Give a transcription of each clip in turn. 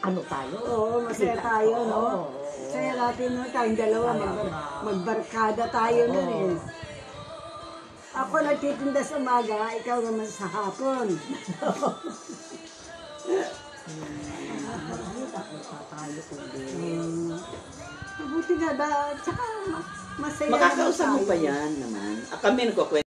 ano tayo? Oo, masaya tayo, no? Masaya natin no, tayong dalawa, magbarkada tayo nun eh. Ako nagtitinda sa umaga, ikaw naman sa hapon. Mabuti nga ba, tsaka masaya Makakausap mo tayo. pa yan naman. Kami nagkukwento.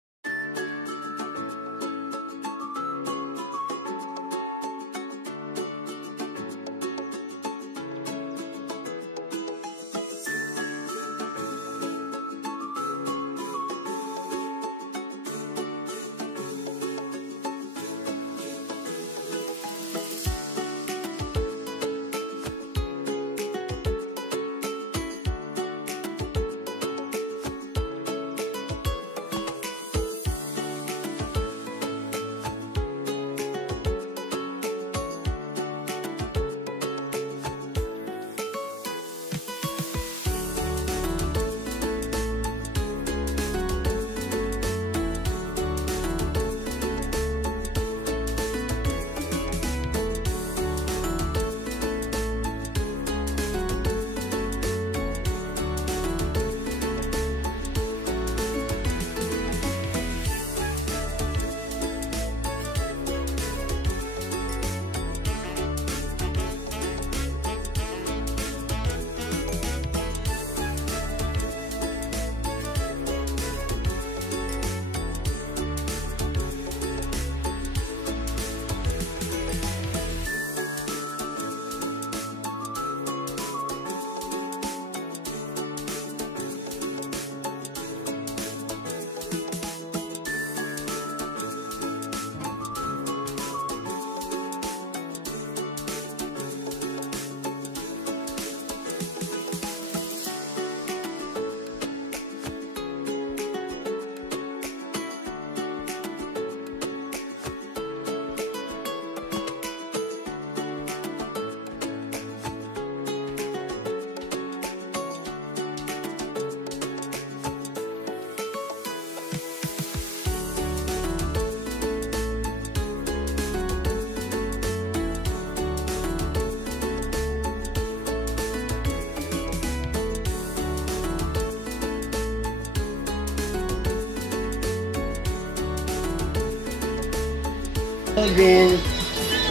Again,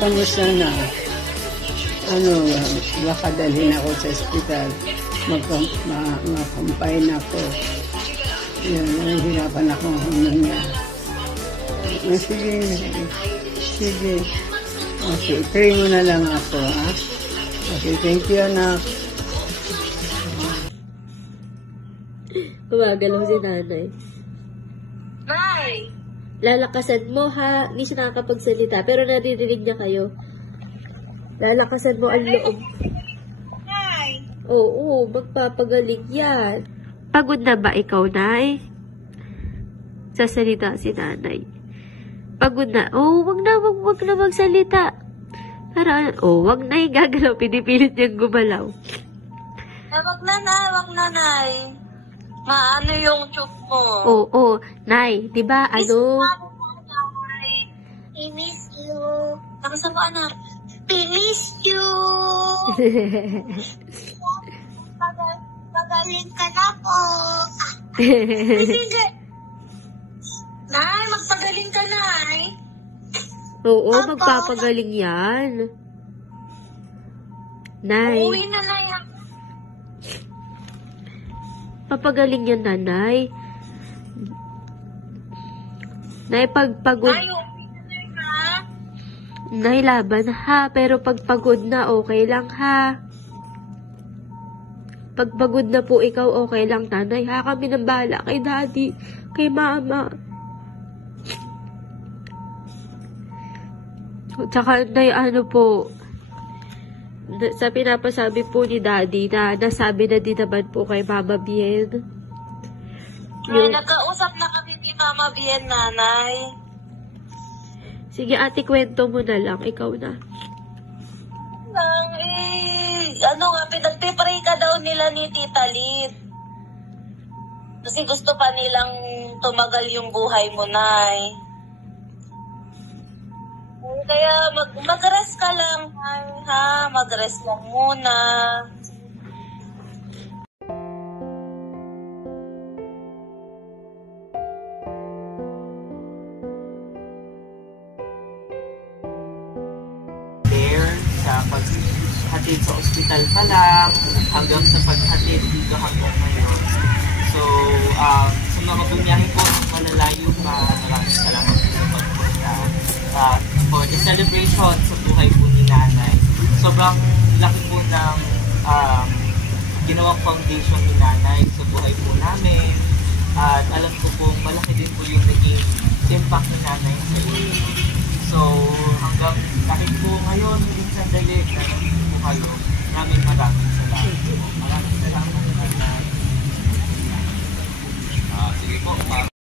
kamusta na? Baka dalhin ako sa ospital. Mag-combine ako. Yan, nahihirapan ako niya. Sige. Sige. Okay, pray mo na lang ako, ha? Okay, thank you, anak. Gumagalaw si nanay. Nay! Lalakasan mo ha, hindi siya nakakapagsalita, pero naririnig niya kayo. Lalakasan mo ang loob. Nay! Oo, magpapagaling yan. Pagod na ba ikaw, Nay? Sasalita si nanay. Pagod na. Oh, wag na magsalita. Para, wag na gagalaw. Pinipilit niyang gumalaw. Wag na, Nay. Maano yung chok mo? Oo, Nay, di ba ano? I miss you. Tapos ako, anak. I miss you. Magaling ka na po. Nay, magpagaling ka, Nay. Oo, magpapagaling yan. Nay. Uwi na, Nay. Papagaling yan, nanay. Nay, pagpagod. Nay, uwi na, Nay, ha? Nay, laban ha. Pero pagpagod na, okay lang ha. Pagpagod na po ikaw, okay lang, nanay ha. Kami nang bahala kay daddy, kay mama. Tsaka, Nay, ano po, sa pinapasabi po ni daddy na nasabi na din naman po kay Mama Bien. Nagkausap na kami ni Mama Bien, nanay. Sige, ate, kwento mo na lang. Ikaw na. Pinagpipray ka daw nila ni Tita Lid. Kasi gusto pa nilang tumagal yung buhay mo, Nay. Kaya mag-rest ka lang, Nay, ha? mag-rest lang muna. There sa paghatid sa ospital pa lang hanggang sa paghatid dito hanggang ngayon. So, sa mga bumiyahe po malalayo pa, maraming salamat po sa pagpunta for the celebration sa buhay po ni Nanay. Sobrang laki po ng ginawang foundation ni Nanay sa buhay po namin. At alam ko po malaki din po yung naging impact ni Nanay sa inyo. So, hanggang kahit po ngayon, yung sandali na nandito po kayo, maraming salamat. Maraming salamat. Sige po.